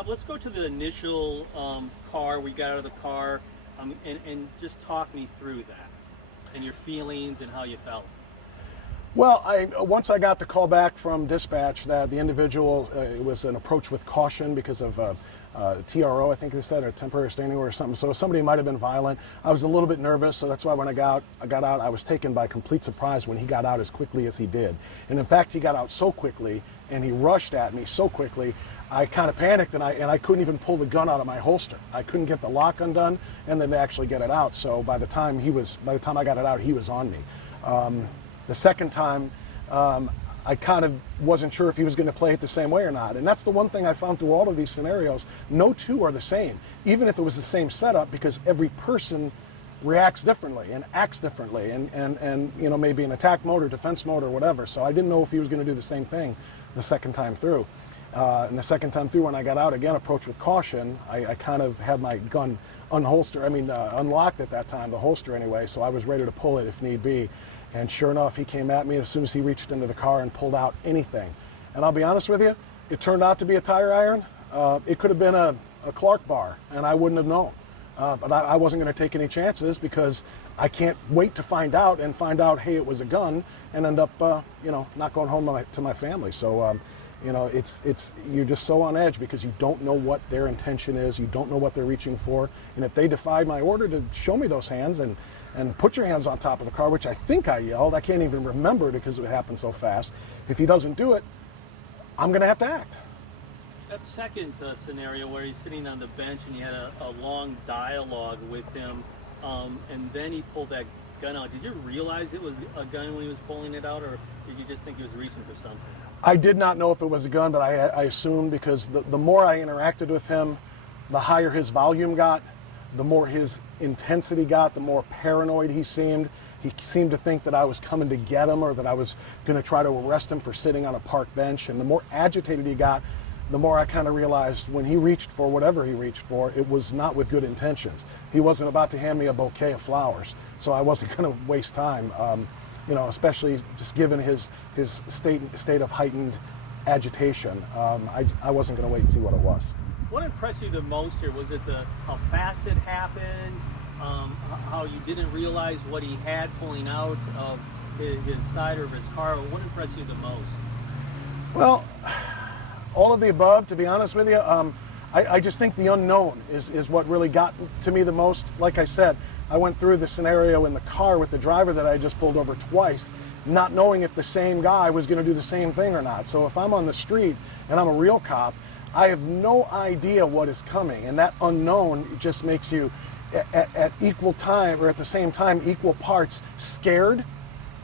Bob, let's go to the initial car. We got out of the car, and just talk me through that and your feelings and how you felt. Well, once I got the call back from dispatch that the individual, it was an approach with caution because of TRO, I think they said, or temporary restraining order or something. So somebody might have been violent. I was a little bit nervous, so that's why when I got out, I was taken by complete surprise when he got out as quickly as he did. And in fact, he got out so quickly and he rushed at me so quickly, I kind of panicked and I couldn't even pull the gun out of my holster. I couldn't get the lock undone and then actually get it out. So by the time I got it out, he was on me. The second time, I kind of wasn't sure if he was going to play it the same way or not. And that's the one thing I found through all of these scenarios. No two are the same, even if it was the same setup, because every person reacts differently and acts differently and you know, maybe an attack mode or defense mode or whatever. So I didn't know if he was going to do the same thing the second time through. And the second time through, when I got out, again, approached with caution, I kind of had my gun unlocked at that time, the holster anyway, so I was ready to pull it if need be. And sure enough, he came at me as soon as he reached into the car and pulled out anything. And I'll be honest with you, it turned out to be a tire iron. It could have been a Clark bar, and I wouldn't have known. But I wasn't going to take any chances because I can't wait to find out, hey, it was a gun, and end up, you know, not going home to my family. So, you know, you're just so on edge because you don't know what their intention is, you don't know what they're reaching for, and if they defy my order to show me those hands and put your hands on top of the car, which I think I yelled, I can't even remember because it happened so fast. If he doesn't do it, I'm going to have to act. That second scenario where he's sitting on the bench and you had a long dialogue with him, and then he pulled that gun out. Did you realize it was a gun when he was pulling it out, or did you just think he was reaching for something? I did not know if it was a gun, but I assumed because the more I interacted with him, the higher his volume got, the more his intensity got, the more paranoid he seemed. He seemed to think that I was coming to get him or that I was going to try to arrest him for sitting on a park bench. And the more agitated he got, the more I kind of realized when he reached for whatever he reached for, it was not with good intentions. He wasn't about to hand me a bouquet of flowers, so I wasn't going to waste time. You know, especially just given his state of heightened agitation. I wasn't going to wait and see what it was. What impressed you the most here? Was it how fast it happened? How you didn't realize what he had pulling out of his side of his car? What impressed you the most? Well, all of the above, to be honest with you. I just think the unknown is what really got to me the most. Like I said, I went through the scenario in the car with the driver that I just pulled over twice, not knowing if the same guy was going to do the same thing or not. So if I'm on the street and I'm a real cop, I have no idea what is coming, and that unknown just makes you at equal time, or at the same time, equal parts scared,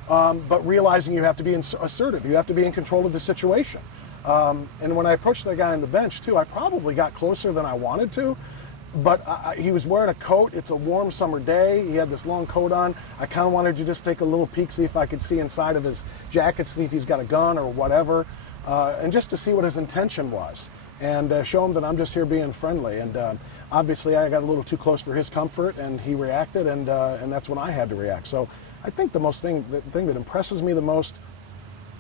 but realizing you have to be assertive, you have to be in control of the situation. And when I approached the guy on the bench too, I probably got closer than I wanted to, but he was wearing a coat. It's a warm summer day. He had this long coat on. I kind of wanted to just take a little peek, see if I could see inside of his jacket, see if he's got a gun or whatever, and just to see what his intention was. And show him that I'm just here being friendly. And obviously I got a little too close for his comfort, and he reacted, and that's when I had to react. So I think the thing that impresses me the most,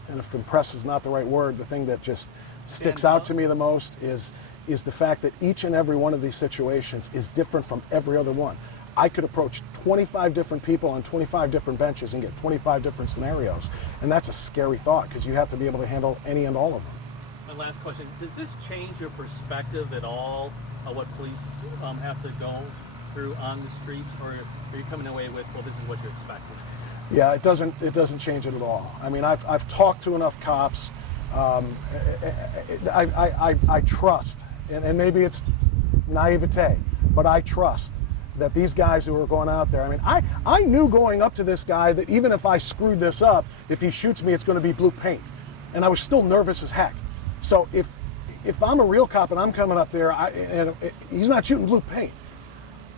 and if impress is not the right word, the thing that just sticks out to me the most is the fact that each and every one of these situations is different from every other one. I could approach 25 different people on 25 different benches and get 25 different scenarios. And that's a scary thought because you have to be able to handle any and all of them. My last question, does this change your perspective at all of what police have to go through on the streets, or are you coming away with, well, this is what you're expecting? Yeah, it doesn't change it at all. I mean, I've talked to enough cops. I trust, and maybe it's naivete, but I trust that these guys who are going out there, I mean, I knew going up to this guy that even if I screwed this up, if he shoots me, it's going to be blue paint. And I was still nervous as heck. So if I'm a real cop and I'm coming up there, and he's not shooting blue paint,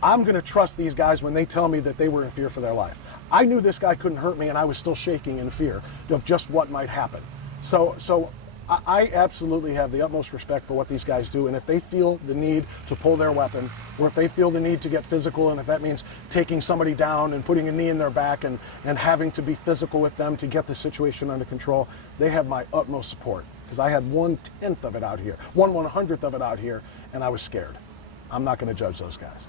I'm going to trust these guys when they tell me that they were in fear for their life. I knew this guy couldn't hurt me, and I was still shaking in fear of just what might happen. So I absolutely have the utmost respect for what these guys do, and if they feel the need to pull their weapon, or if they feel the need to get physical, and if that means taking somebody down and putting a knee in their back and having to be physical with them to get the situation under control, they have my utmost support. because I had 1/10 of it out here, 1/100th of it out here, and I was scared. I'm not going to judge those guys.